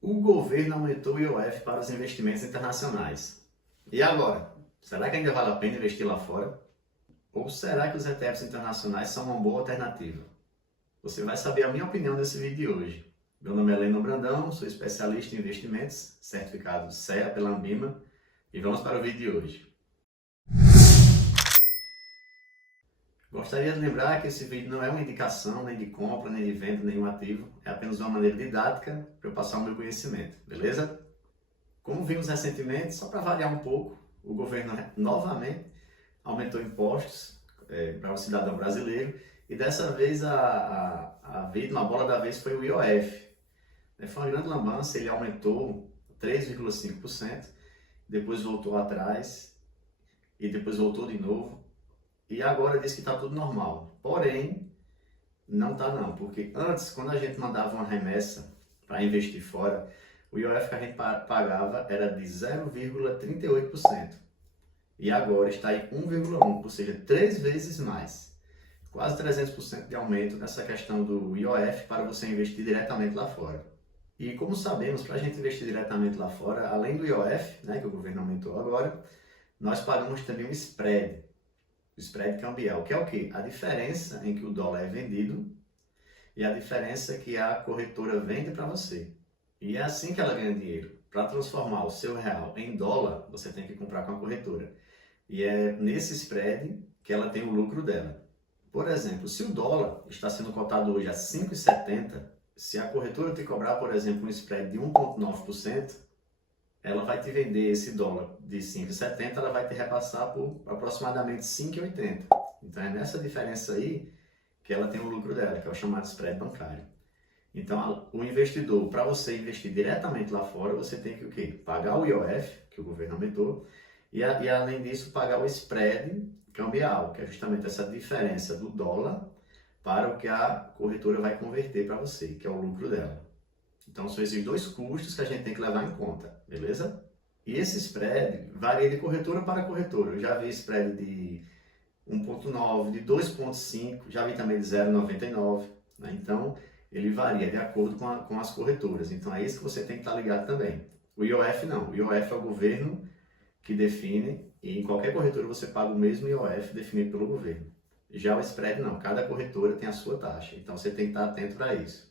O governo aumentou o IOF para os investimentos internacionais. E agora? Será que ainda vale a pena investir lá fora? Ou será que os ETFs internacionais são uma boa alternativa? Você vai saber a minha opinião nesse vídeo de hoje. Meu nome é Leno Brandão, sou especialista em investimentos, certificado CEA pela Ambima, e vamos para o vídeo de hoje. Gostaria de lembrar que esse vídeo não é uma indicação nem de compra, nem de venda, nenhum ativo, é apenas uma maneira didática para eu passar o meu conhecimento, beleza? Como vimos recentemente, só para variar um pouco, o governo novamente aumentou impostos para o cidadão brasileiro e dessa vez a vítima, a bola da vez foi o IOF. Foi uma grande lambança, ele aumentou 3,5%, depois voltou atrás e depois voltou de novo e agora diz que está tudo normal. Porém, não está não, porque antes, quando a gente mandava uma remessa para investir fora, o IOF que a gente pagava era de 0,38%. E agora está em 1,1%, ou seja, 3 vezes mais. Quase 300% de aumento nessa questão do IOF para você investir diretamente lá fora. E como sabemos, para a gente investir diretamente lá fora, além do IOF, né, que o governo aumentou agora, nós pagamos também o spread cambial, que é o quê? A diferença em que o dólar é vendido e a diferença que a corretora vende para você. E é assim que ela ganha dinheiro. Para transformar o seu real em dólar, você tem que comprar com a corretora. E é nesse spread que ela tem o lucro dela. Por exemplo, se o dólar está sendo cotado hoje a 5,70, se a corretora te cobrar, por exemplo, um spread de 1,9%, ela vai te vender esse dólar de 5,70, ela vai te repassar por aproximadamente 5,80. Então é nessa diferença aí que ela tem o lucro dela, que é o chamado spread bancário. Então, o investidor, para você investir diretamente lá fora, você tem que o quê? Pagar o IOF, que o governo aumentou, e além disso, pagar o spread cambial, que é justamente essa diferença do dólar para o que a corretora vai converter para você, que é o lucro dela. Então, são esses dois custos que a gente tem que levar em conta, beleza? E esse spread varia de corretora para corretora. Eu já vi spread de 1,9, de 2,5, já vi também de 0,99, né? Então, ele varia de acordo com as corretoras. Então, é isso que você tem que estar ligado também. O IOF não. O IOF é o governo que define e em qualquer corretora você paga o mesmo IOF definido pelo governo. Já o spread não. Cada corretora tem a sua taxa. Então, você tem que estar atento para isso.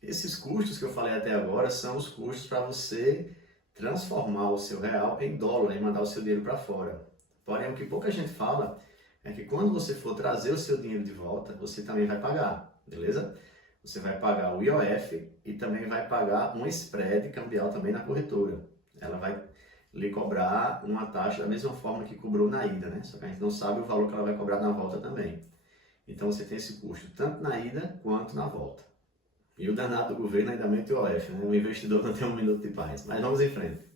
Esses custos que eu falei até agora são os custos para você transformar o seu real em dólar e mandar o seu dinheiro para fora. Porém, o que pouca gente fala é que quando você for trazer o seu dinheiro de volta, você também vai pagar, beleza? Você vai pagar o IOF e também vai pagar um spread cambial também na corretora. Ela vai lhe cobrar uma taxa da mesma forma que cobrou na ida, né? Só que a gente não sabe o valor que ela vai cobrar na volta também. Então você tem esse custo tanto na ida quanto na volta. E o danado do governo ainda mete o IOF, né? O investidor não tem um minuto de paz. Mas vamos em frente.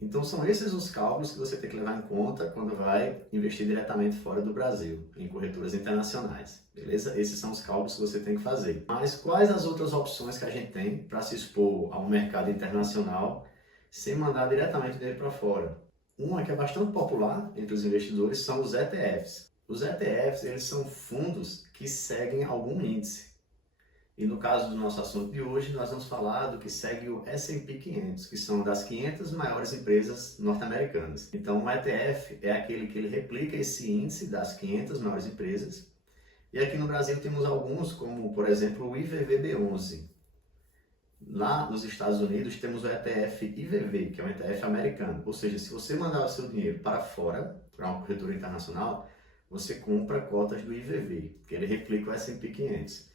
Então são esses os cálculos que você tem que levar em conta quando vai investir diretamente fora do Brasil, em corretoras internacionais, beleza? Esses são os cálculos que você tem que fazer. Mas quais as outras opções que a gente tem para se expor ao mercado internacional sem mandar diretamente dele para fora? Uma que é bastante popular entre os investidores são os ETFs. Os ETFs, eles são fundos que seguem algum índice. E no caso do nosso assunto de hoje, nós vamos falar do que segue o S&P 500, que são das 500 maiores empresas norte-americanas. Então, o ETF é aquele que ele replica esse índice das 500 maiores empresas. E aqui no Brasil temos alguns, como, por exemplo, o IVVB11. Lá nos Estados Unidos temos o ETF IVV, que é um ETF americano. Ou seja, se você mandar o seu dinheiro para fora, para uma corretora internacional, você compra cotas do IVV, que ele replica o S&P 500.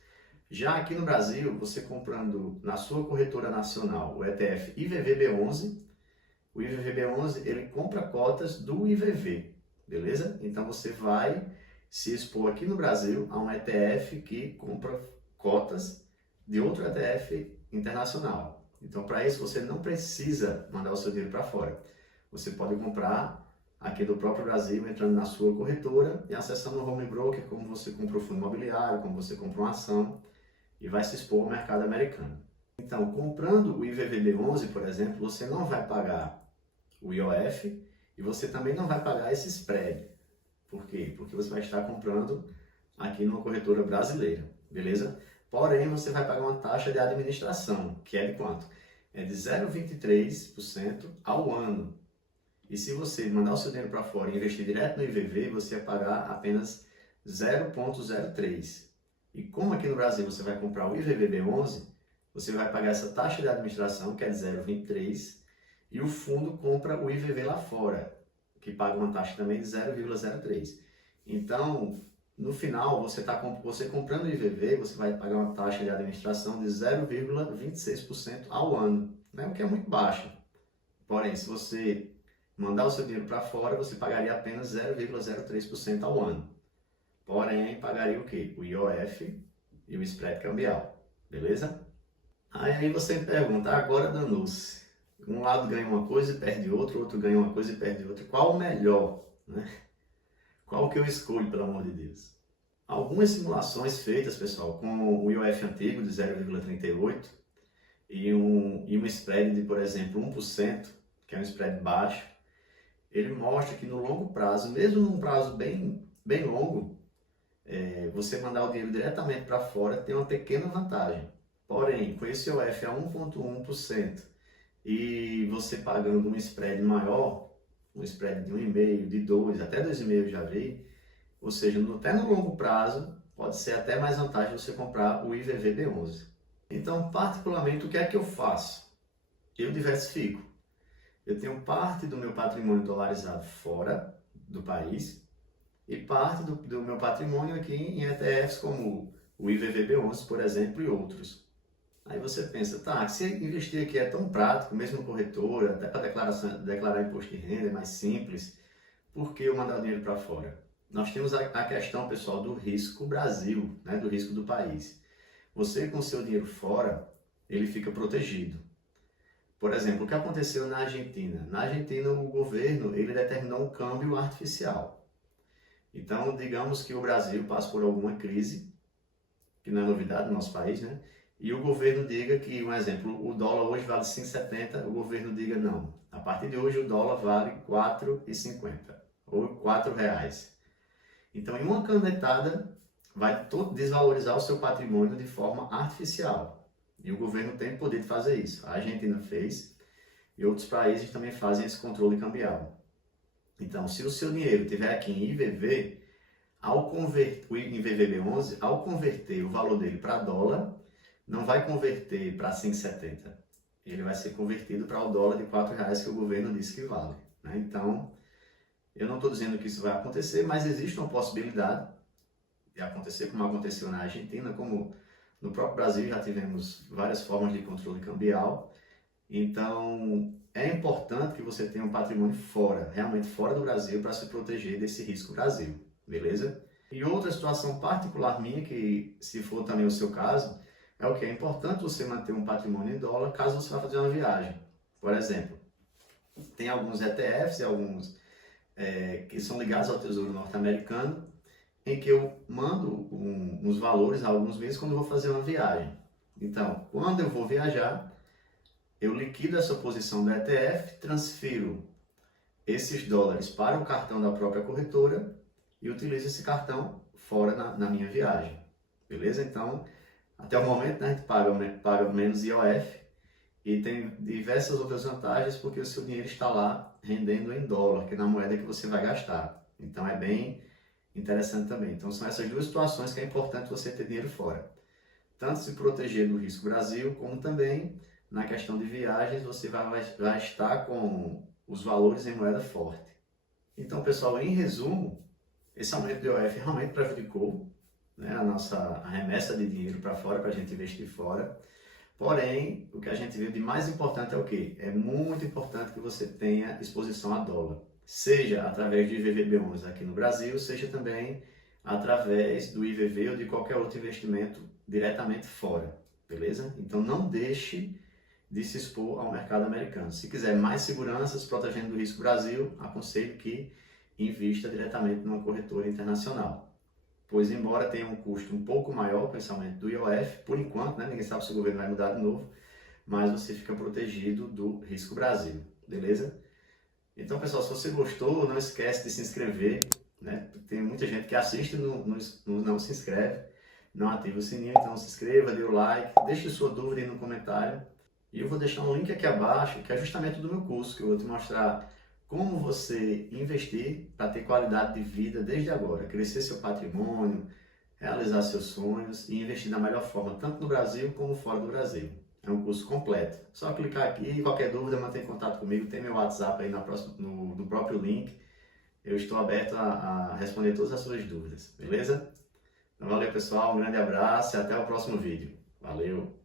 Já aqui no Brasil, você comprando na sua corretora nacional o ETF IVVB11, o IVVB11 ele compra cotas do IVV, beleza? Então você vai se expor aqui no Brasil a um ETF que compra cotas de outro ETF internacional. Então para isso você não precisa mandar o seu dinheiro para fora. Você pode comprar aqui do próprio Brasil, entrando na sua corretora e acessando o home broker, como você compra o fundo imobiliário, como você compra uma ação, e vai se expor ao mercado americano. Então, comprando o IVVB11, por exemplo, você não vai pagar o IOF e você também não vai pagar esse spread. Por quê? Porque você vai estar comprando aqui numa corretora brasileira, beleza? Porém, você vai pagar uma taxa de administração, que é de quanto? é de 0,23% ao ano. E se você mandar o seu dinheiro para fora e investir direto no IVV, você vai pagar apenas 0,03%. E como aqui no Brasil você vai comprar o IVVB11, você vai pagar essa taxa de administração, que é de 0,23%, e o fundo compra o IVV lá fora, que paga uma taxa também de 0,03%. Então, no final, você comprando o IVV, você vai pagar uma taxa de administração de 0,26% ao ano, né? O que é muito baixo. Porém, se você mandar o seu dinheiro para fora, você pagaria apenas 0,03% ao ano. Porém, pagaria o quê? O IOF e o spread cambial, beleza? Aí você me pergunta, agora danou-se. Um lado ganha uma coisa e perde outra, o outro ganha uma coisa e perde outra. Qual o melhor, né? Qual que eu escolho, pelo amor de Deus? Algumas simulações feitas, pessoal, com o IOF antigo de 0,38 e um spread de, por exemplo, 1%, que é um spread baixo, ele mostra que no longo prazo, mesmo num prazo bem longo, você mandar o dinheiro diretamente para fora tem uma pequena vantagem. Porém, com esse IOF a 1,1% e você pagando um spread maior, um spread de 1,5%, de 2%, até 2,5% já vi, ou seja, até no longo prazo, pode ser até mais vantagem você comprar o IVVB11. Então, particularmente, o que é que eu faço? Eu diversifico. Eu tenho parte do meu patrimônio dolarizado fora do país e parte do meu patrimônio aqui em ETFs como o IVVB11, por exemplo, e outros. Aí você pensa, tá, se investir aqui é tão prático, mesmo corretora, até para declarar imposto de renda é mais simples, por que eu mandar o dinheiro para fora? Nós temos a questão, pessoal, do risco Brasil, né, do risco do país. Você com seu dinheiro fora, ele fica protegido. Por exemplo, o que aconteceu na Argentina? Na Argentina, o governo ele determinou um câmbio artificial. Então, digamos que o Brasil passa por alguma crise, que não é novidade no nosso país, né? E o governo diga que, um exemplo, o dólar hoje vale 5,70, o governo diga não. A partir de hoje o dólar vale 4,50 ou R$ 4. Então, em uma canetada, vai desvalorizar o seu patrimônio de forma artificial. E o governo tem o poder de fazer isso. A Argentina fez e outros países também fazem esse controle cambial. Então, se o seu dinheiro estiver aqui em IVV, ao converter o IVVB11, ao converter o valor dele para dólar, não vai converter para 5,70. Ele vai ser convertido para o dólar de R$ 4 que o governo disse que vale, né? Então, eu não estou dizendo que isso vai acontecer, mas existe uma possibilidade de acontecer, como aconteceu na Argentina, como no próprio Brasil já tivemos várias formas de controle cambial. Então, é importante que você tenha um patrimônio fora, realmente fora do Brasil, para se proteger desse risco Brasil, beleza? E outra situação particular minha, que se for também o seu caso, é o que é importante você manter um patrimônio em dólar caso você vá fazer uma viagem. Por exemplo, tem alguns ETFs e alguns que são ligados ao Tesouro Norte-Americano, em que eu mando uns valores há alguns meses quando eu vou fazer uma viagem. Então, quando eu vou viajar, eu liquido essa posição do ETF, transfiro esses dólares para o cartão da própria corretora e utilizo esse cartão fora na minha viagem, beleza? Então, até o momento, né, a gente paga menos IOF e tem diversas outras vantagens porque o seu dinheiro está lá rendendo em dólar, que é na moeda que você vai gastar. Então, é bem interessante também. Então, são essas duas situações que é importante você ter dinheiro fora. Tanto se proteger do risco Brasil, como também na questão de viagens, você vai estar com os valores em moeda forte. Então, pessoal, em resumo, esse aumento do IOF realmente prejudicou, né, a remessa de dinheiro para fora, para a gente investir fora. Porém, o que a gente vê de mais importante é o quê? É muito importante que você tenha exposição a dólar, seja através do IVVB11 aqui no Brasil, seja também através do IVV ou de qualquer outro investimento diretamente fora, beleza? Então não deixe de se expor ao mercado americano. Se quiser mais segurança, se protegendo do risco Brasil, aconselho que invista diretamente numa corretora internacional. Pois embora tenha um custo um pouco maior com esse aumento do IOF, por enquanto, né, ninguém sabe se o governo vai mudar de novo, mas você fica protegido do risco Brasil, beleza? Então, pessoal, se você gostou, não esquece de se inscrever, né? Tem muita gente que assiste e não se inscreve, não ativa o sininho, então se inscreva, dê o like, deixe sua dúvida aí no comentário E eu vou deixar um link aqui abaixo, que é justamente do meu curso, que eu vou te mostrar como você investir para ter qualidade de vida desde agora, crescer seu patrimônio, realizar seus sonhos e investir da melhor forma, tanto no Brasil como fora do Brasil. É um curso completo. Só clicar aqui, qualquer dúvida, mantenha contato comigo, tem meu WhatsApp aí no próprio link. Eu estou aberto a responder todas as suas dúvidas, beleza? Então valeu pessoal, um grande abraço e até o próximo vídeo. Valeu!